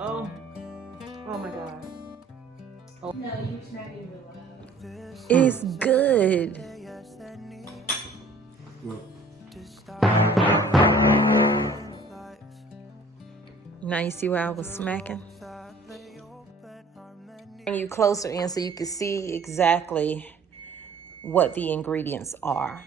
Oh. Oh my God. Oh. No, you're smacking real loud. It's good. Now you see where I was smacking? Bring you closer in so you can see exactly what the ingredients are.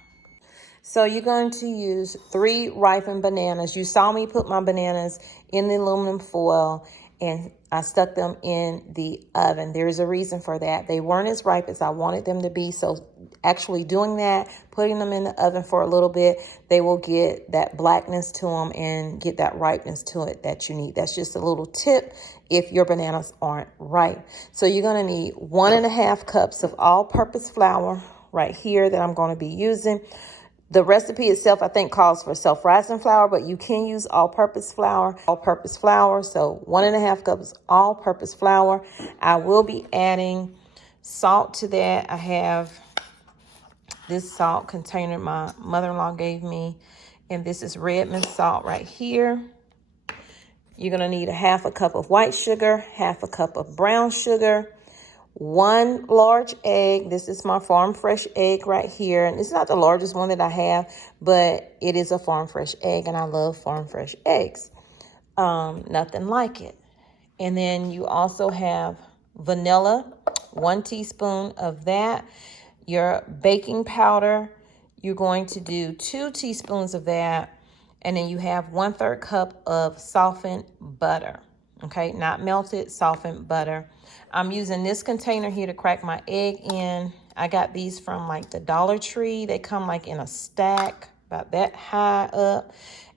So you're going to use 3 ripened bananas. You saw me put my bananas in the aluminum foil and I stuck them in the oven. There's a reason for that. They weren't as ripe as I wanted them to be. So actually doing that, putting them in the oven for a little bit, they will get that blackness to them and get that ripeness to it that you need. That's just a little tip if your bananas aren't ripe. So you're going to need 1.5 cups of all-purpose flour right here that I'm going to be using. The recipe itself, I think, calls for self-rising flour, but you can use all-purpose flour. All-purpose flour, so 1.5 cups all-purpose flour. I will be adding salt to that. I have this salt container my mother-in-law gave me, and this is Redmond salt right here. You're going to need 1/2 cup of white sugar, 1/2 cup of brown sugar, 1 large egg. This is my farm fresh egg right here. And it's not the largest one that I have, but it is a farm fresh egg. And I love farm fresh eggs. Nothing like it. And then you also have vanilla, 1 teaspoon of that. Your baking powder, you're going to do 2 teaspoons of that. And then you have 1/3 cup of softened butter. Okay, not melted, softened butter. I'm using this container here to crack my egg in. I got these from like the Dollar Tree. They come like in a stack about that high up.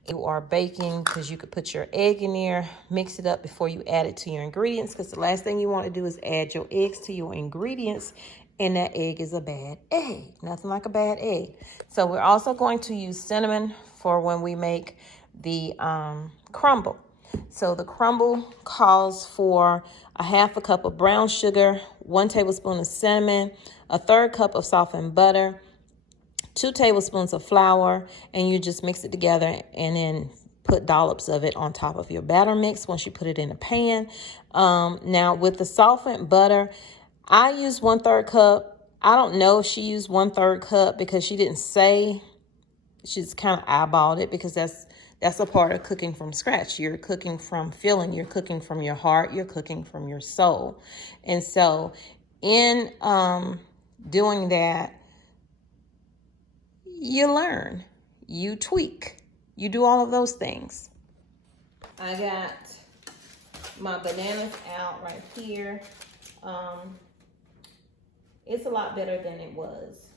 You are baking because you could put your egg in there, mix it up before you add it to your ingredients, because the last thing you want to do is add your eggs to your ingredients, and that egg is a bad egg. Nothing like a bad egg. So we're also going to use cinnamon for when we make the crumble. So the crumble calls for 1/2 cup of brown sugar, 1 tablespoon of cinnamon, 1/3 cup of softened butter, 2 tablespoons of flour, and you just mix it together and then put dollops of it on top of your batter mix once you put it in a pan. Now with the softened butter, I use 1/3 cup. I don't know if she used 1/3 cup because she didn't say. She's kind of eyeballed it because that's a part of cooking from scratch. You're cooking from feeling, you're cooking from your heart, you're cooking from your soul. And so in doing that, you learn, you tweak, you do all of those things. I got my bananas out right here. It's a lot better than it was.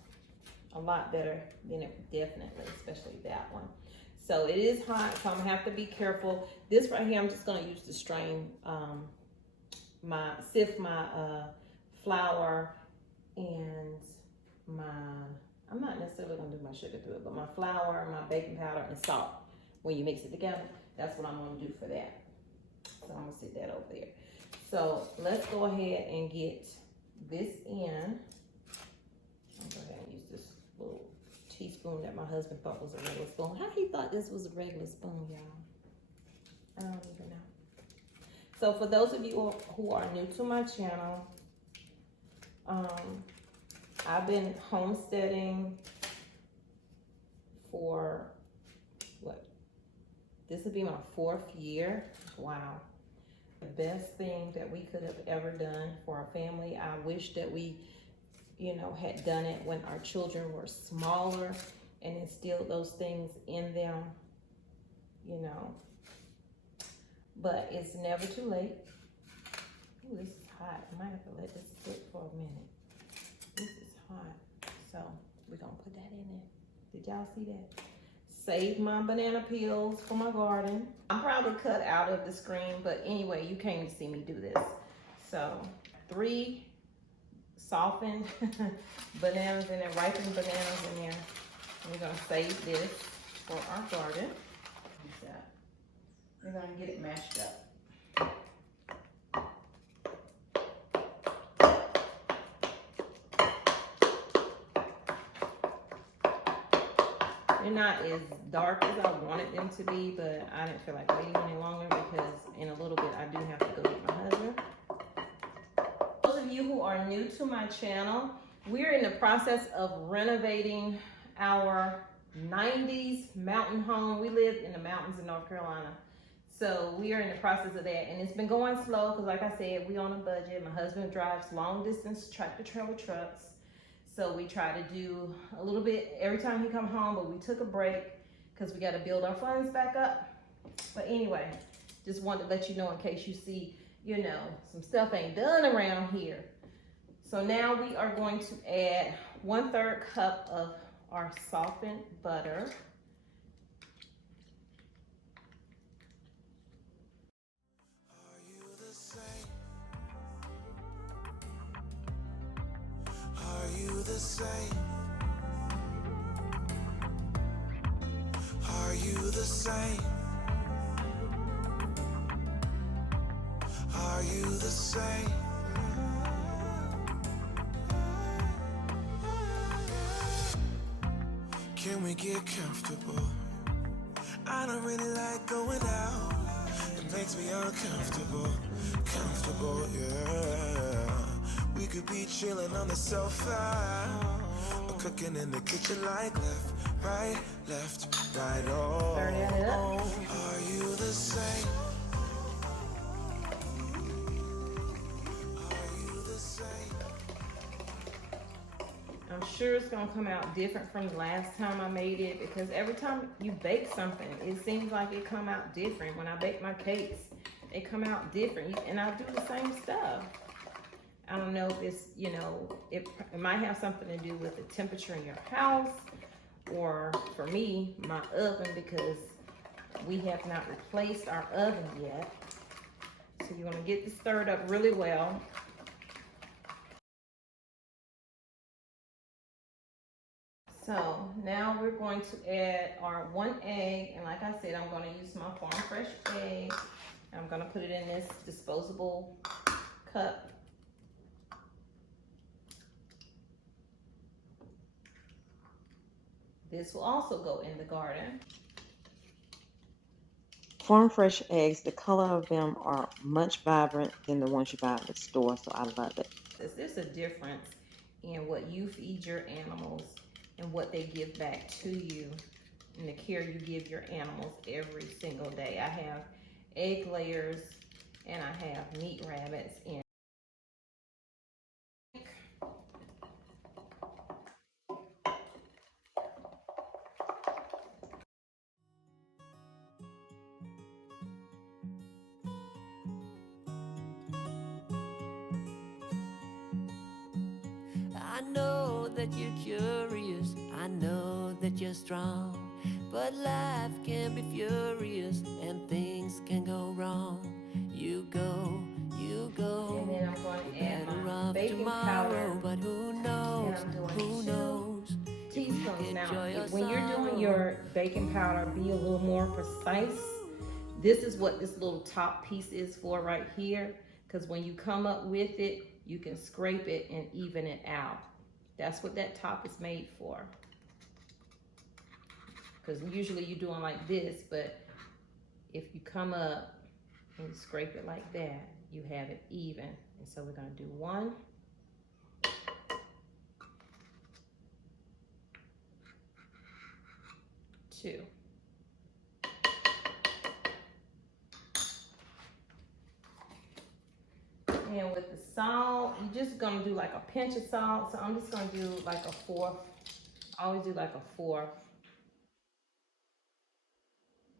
A lot better than it, definitely, especially that one. So it is hot, so I'm gonna have to be careful. This right here, I'm just gonna use to strain sift my flour and I'm not necessarily gonna do my sugar through it, but my flour, my baking powder, and salt. When you mix it together, that's what I'm gonna do for that. So I'm gonna sit that over there. So let's go ahead and get this in. I'm gonna go ahead and use this little teaspoon that my husband thought was a regular spoon. How he thought this was a regular spoon, y'all? I don't even know. So for those of you who are new to my channel, I've been homesteading for what? This would be my 4th year. Wow. The best thing that we could have ever done for our family. I wish that we, had done it when our children were smaller and instilled those things in them, But it's never too late. Ooh, this is hot. I might have to let this sit for a minute. This is hot. So we're going to put that in there. Did y'all see that? Save my banana peels for my garden. I'm probably cut out of the screen, but anyway, you can't see me do this. So 3 softened bananas in there, ripened bananas in there. We're gonna save this for our garden. We're gonna get it mashed up. not as dark as I wanted them to be, but I didn't feel like waiting any longer because in a little bit I do have to go get my husband. Those of you who are new to my channel, we're in the process of renovating our 90s mountain home. We lived in the mountains in North Carolina. So we are in the process of that, and it's been going slow because, like I said, we on a budget. My husband drives long distance tractor trailer trucks. So we try to do a little bit every time he come home, but we took a break because we got to build our funds back up. But anyway, just wanted to let you know in case you see, you know, some stuff ain't done around here. So now we are going to add 1/3 cup of our softened butter. Are you the same? Are you the same? Are you the same? Can we get comfortable? I don't really like going out. It makes me uncomfortable. Comfortable, yeah. We could be chilling on the sofa, or cooking in the kitchen like left, right, oh. Are you the same? Are you the same? I'm sure it's gonna come out different from the last time I made it because every time you bake something, it seems like it come out different. When I bake my cakes, they come out different, and I do the same stuff. I don't know if it's, you know, it might have something to do with the temperature in your house, or for me, my oven, because we have not replaced our oven yet. So you're gonna get this stirred up really well. So now we're going to add our 1 egg, and like I said, I'm gonna use my farm fresh egg. I'm gonna put it in this disposable cup. This will also go in the garden. Farm fresh eggs, the color of them are much vibrant than the ones you buy at the store, so I love it. There's a difference in what you feed your animals and what they give back to you, and the care you give your animals every single day. I have egg layers and I have meat rabbits in. I know that you're curious, I know that you're strong, but life can be furious and things can go wrong. You go, And then I'm going to add better my off baking tomorrow, powder. but who And knows, I'm doing who 2 knows. teaspoons. Now, Enjoy your when you're doing sorrow. your baking powder, be a little more precise. This is what this little top piece is for right here, because when you come up with it, you can scrape it and even it out. That's what that top is made for. Because usually you're doing like this, but if you come up and scrape it like that, you have it even. And so we're gonna do 1, 2. And with the salt, you're just gonna do like a pinch of salt. So I'm just gonna do like a 1/4. I always do like a 1/4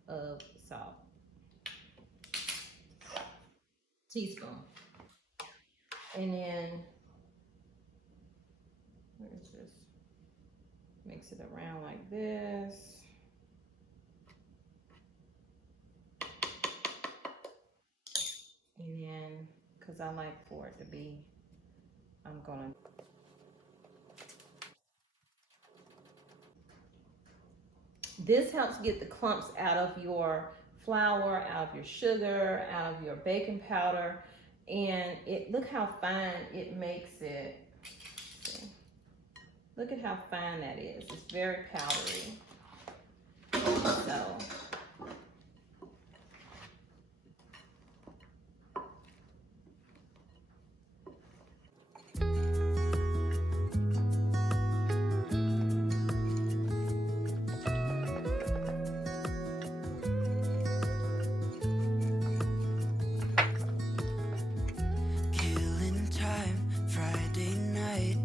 of salt. Teaspoon. And then, where is this? Mix it around like this. And then, because I like for it to be, I'm gonna this helps get the clumps out of your flour, out of your sugar, out of your baking powder, and look how fine it makes it. See? Look at how fine that is. It's very powdery. So Killing time, Friday night.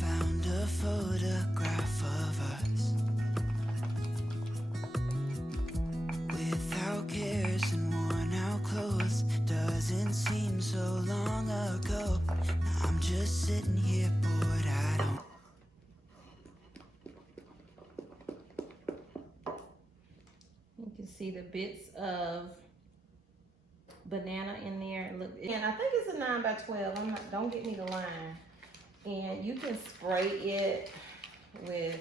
Found a photograph of us without cares and worn out clothes. Doesn't seem so long ago. I'm just sitting here bored. I don't. you can see the bits of banana in there. Look, and I think it's a 9 by 12. I'm not. Don't get me the line. And you can spray it with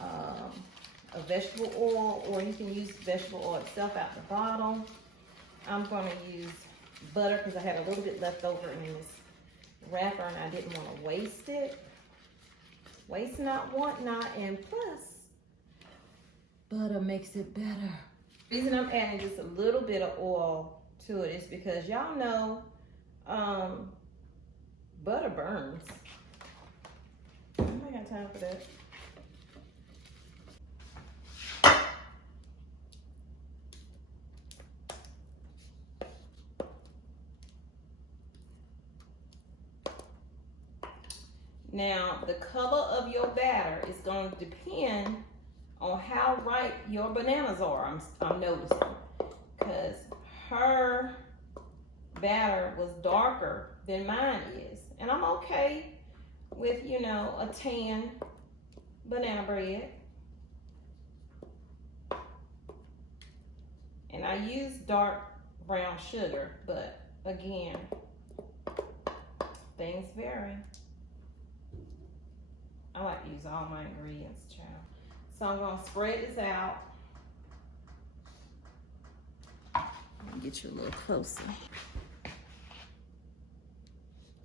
a vegetable oil, or you can use vegetable oil itself out the bottle. I'm going to use butter because I had a little bit left over in this wrapper and I didn't want to waste it. Waste not, want not, and plus butter makes it better. The reason I'm adding just a little bit of oil to it is because y'all know butter burns. I don't got time for that. Now, the color of your batter is going to depend on how ripe your bananas are. I'm noticing, because her batter was darker than mine is, and I'm okay with, you know, a tan banana bread. And I use dark brown sugar, but again, things vary. I like to use all my ingredients, child. So I'm gonna spread this out. Let me get you a little closer.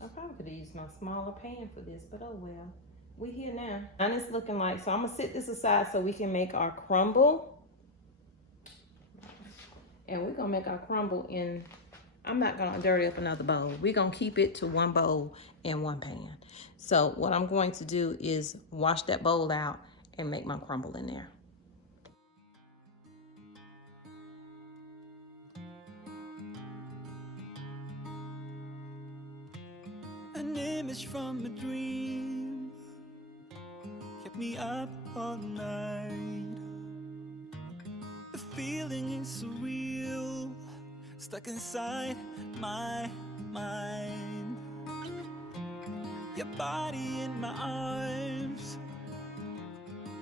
I probably could have used my smaller pan for this, but oh well. We here now. And it's looking like, so I'm gonna sit this aside so we can make our crumble. And we're gonna make our crumble in, I'm not gonna dirty up another bowl. We're gonna keep it to one bowl and one pan. So what I'm going to do is wash that bowl out and make my crumble in there. An image from a dream kept me up all night. The feeling is surreal, stuck inside my mind. Your body in my arms,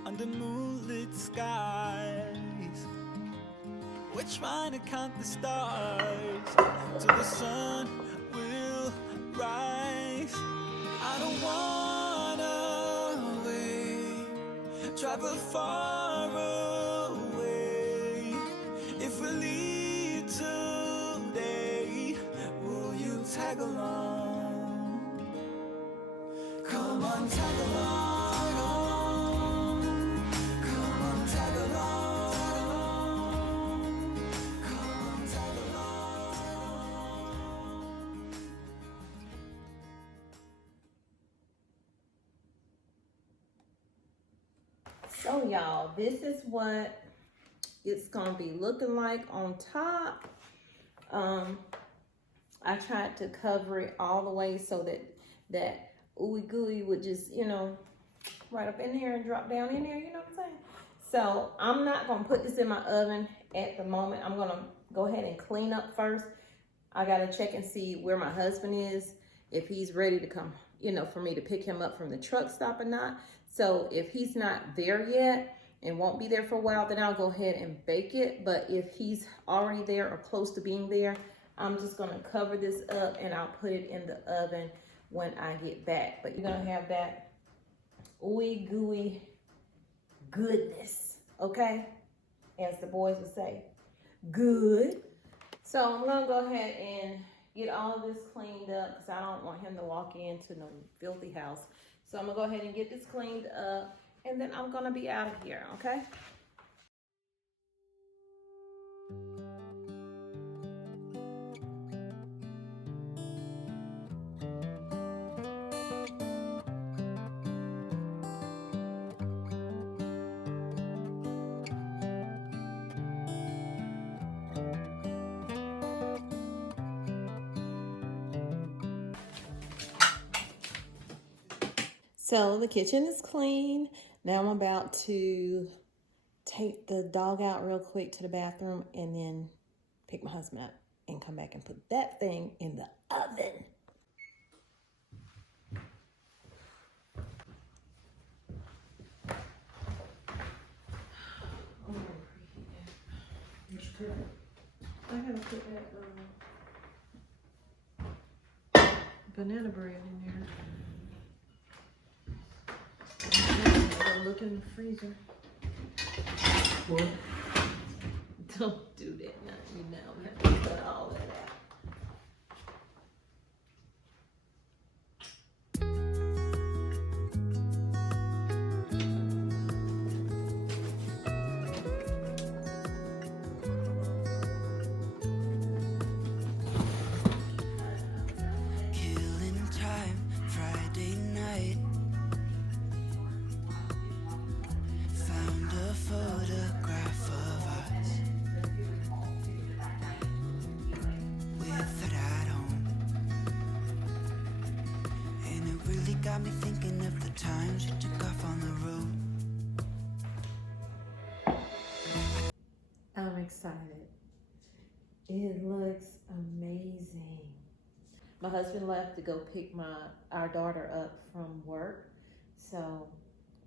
under moonlit skies. We're trying to count the stars till the sun will rise. I don't wanna wait, travel far away. If we leave today, will you tag along? Come on, tag along. Come on, tag along. Come on, tag along. So y'all, this is what it's gonna be looking like on top. I tried to cover it all the way so that ooey gooey would just, you know, right up in there and drop down in there, you know what I'm saying? So I'm not gonna put this in my oven at the moment. I'm gonna go ahead and clean up first. I gotta check and see where my husband is, if he's ready to come, you know, for me to pick him up from the truck stop or not. So if he's not there yet and won't be there for a while, then I'll go ahead and bake it. But if he's already there or close to being there, I'm just gonna cover this up and I'll put it in the oven when I get back. But you're gonna have that ooey gooey goodness, okay? As the boys would say, good. So I'm gonna go ahead and get all of this cleaned up because I don't want him to walk into no filthy house. So I'm gonna go ahead and get this cleaned up, and then I'm gonna be out of here, okay? So the kitchen is clean. Now I'm about to take the dog out real quick to the bathroom and then pick my husband up and come back and put that thing in the oven. I gotta put that banana bread in there. I'm gonna look in the freezer. What? Don't do that now. You know, we have to cut all that out. Killing time, Friday night. Found a photograph of us with a dad home. And it really got me thinking of the times we took off on the road. I'm excited. It looks amazing. My husband left to go pick our daughter up from work. So,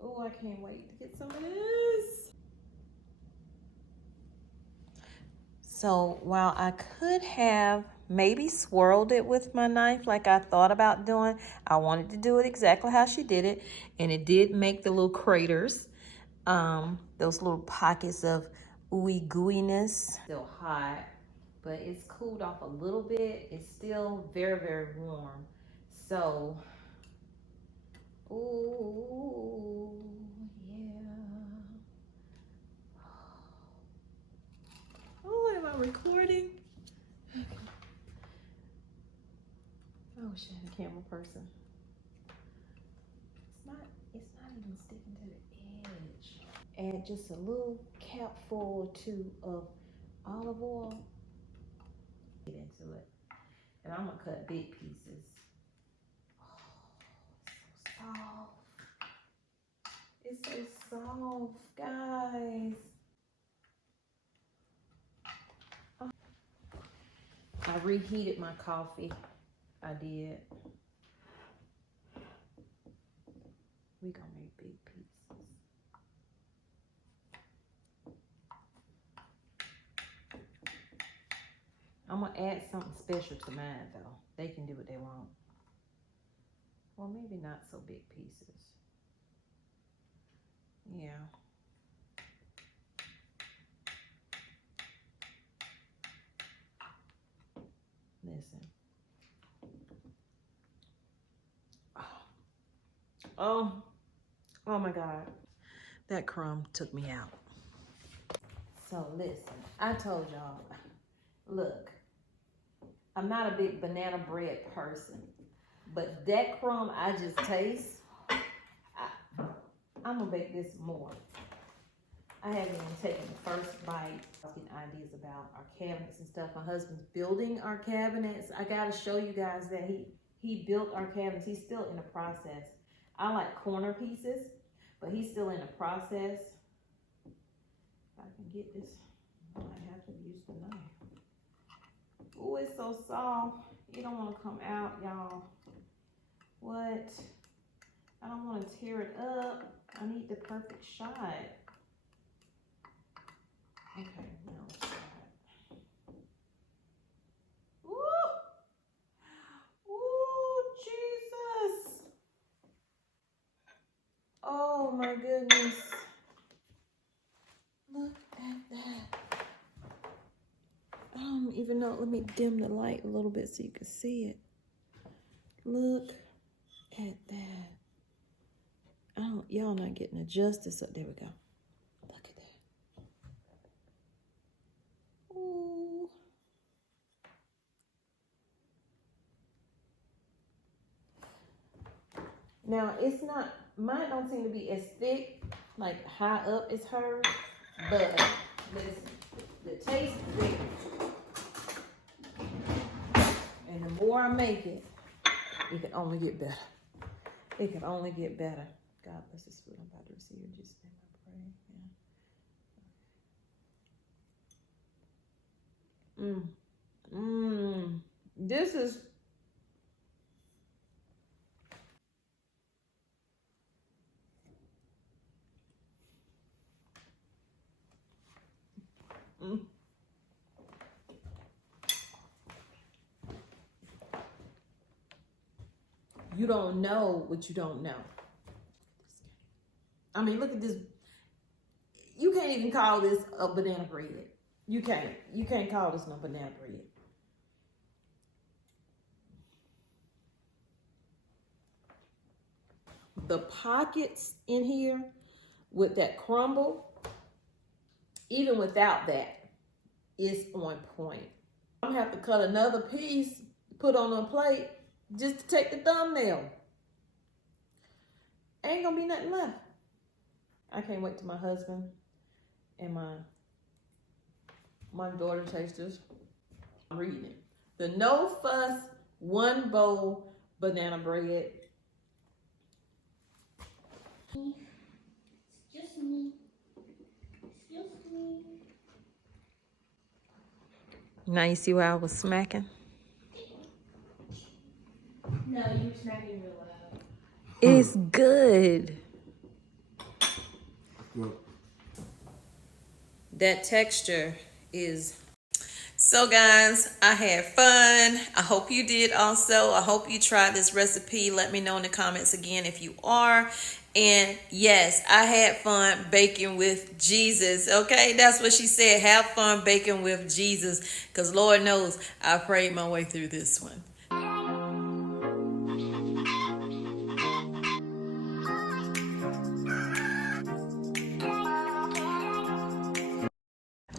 oh, I can't wait to get some of this. So while I could have maybe swirled it with my knife like I thought about doing, I wanted to do it exactly how she did it. And it did make the little craters, those little pockets of ooey gooiness. Still hot, but it's cooled off a little bit. It's still very, very warm. So, ooh, yeah. Oh, am I recording? I wish I had a camera person. It's not even sticking to the edge. Add just a little capful or two of olive oil. Get into it. And I'm gonna cut big pieces. Oh, it's so soft, guys. Oh. I reheated my coffee. I did. We gonna make big pieces. I'm gonna add something special to mine though. They can do what they want. Well, maybe not so big pieces. Yeah. Listen. Oh my God. That crumb took me out. So listen, I told y'all, look, I'm not a big banana bread person, but that crumb I just taste, I'm gonna bake this more. I haven't even taken the first bite. I was getting ideas about our cabinets and stuff. My husband's building our cabinets. I gotta show you guys that he built our cabinets. He's still in the process. I like corner pieces, but he's still in the process. If I can get this, I might have to use the knife. Oh, it's so soft. It don't want to come out, y'all. What? I don't want to tear it up. I need the perfect shot. Okay, now let's try it. Woo! Ooh, Jesus! Oh my goodness. Look at that. I don't even know. Let me dim the light a little bit so you can see it. Look at that. Y'all not getting the justice. So there we go. Look at that. Ooh. Now it's not, mine don't seem to be as thick, like high up as hers, but listen, the taste is there. And the more I make it, it can only get better. It can only get better. God bless this food I'm about to receive in Jesus' name I pray. This is you don't know what you don't know. I mean, look at this. You can't even call this a banana bread. You can't call this no banana bread. The pockets in here with that crumble, even without that, is on point. I'm gonna have to cut another piece, put on a plate, just to take the thumbnail. Ain't gonna be nothing left. I can't wait till my husband and my daughter taste this. I'm reading it. The no fuss, one bowl banana bread. Just me. Just me. Now you see why I was smacking? No, you were smacking real loud. It's good. That texture is. So guys, I had fun. I hope you did also. I hope you tried this recipe. Let me know in the comments again if you are. And yes, I had fun baking with Jesus. Okay, that's what she said. Have fun baking with Jesus. Because Lord knows I prayed my way through this one.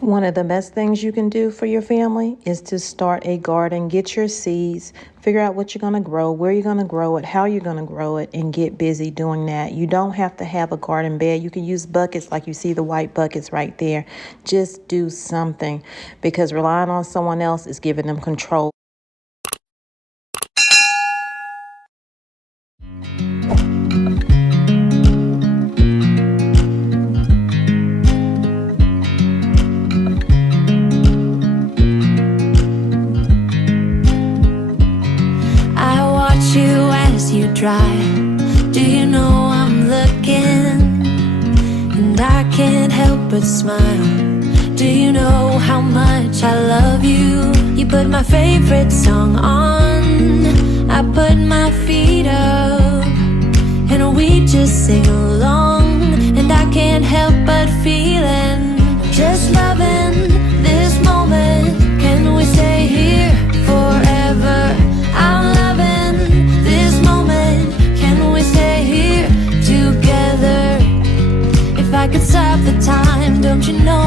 One of the best things you can do for your family is to start a garden, get your seeds, figure out what you're going to grow, where you're going to grow it, how you're going to grow it, and get busy doing that. You don't have to have a garden bed. You can use buckets like you see the white buckets right there. Just do something, because relying on someone else is giving them control. Do you know I'm looking, and I can't help but smile? Do you know how much I love you? You put my favorite song on, I put my feet up, and we just sing along, and I can't help but feeling, just loving this moment. Can we stay here forever? I'm loving this moment. Can we stay here together? If I could stop the time, don't you know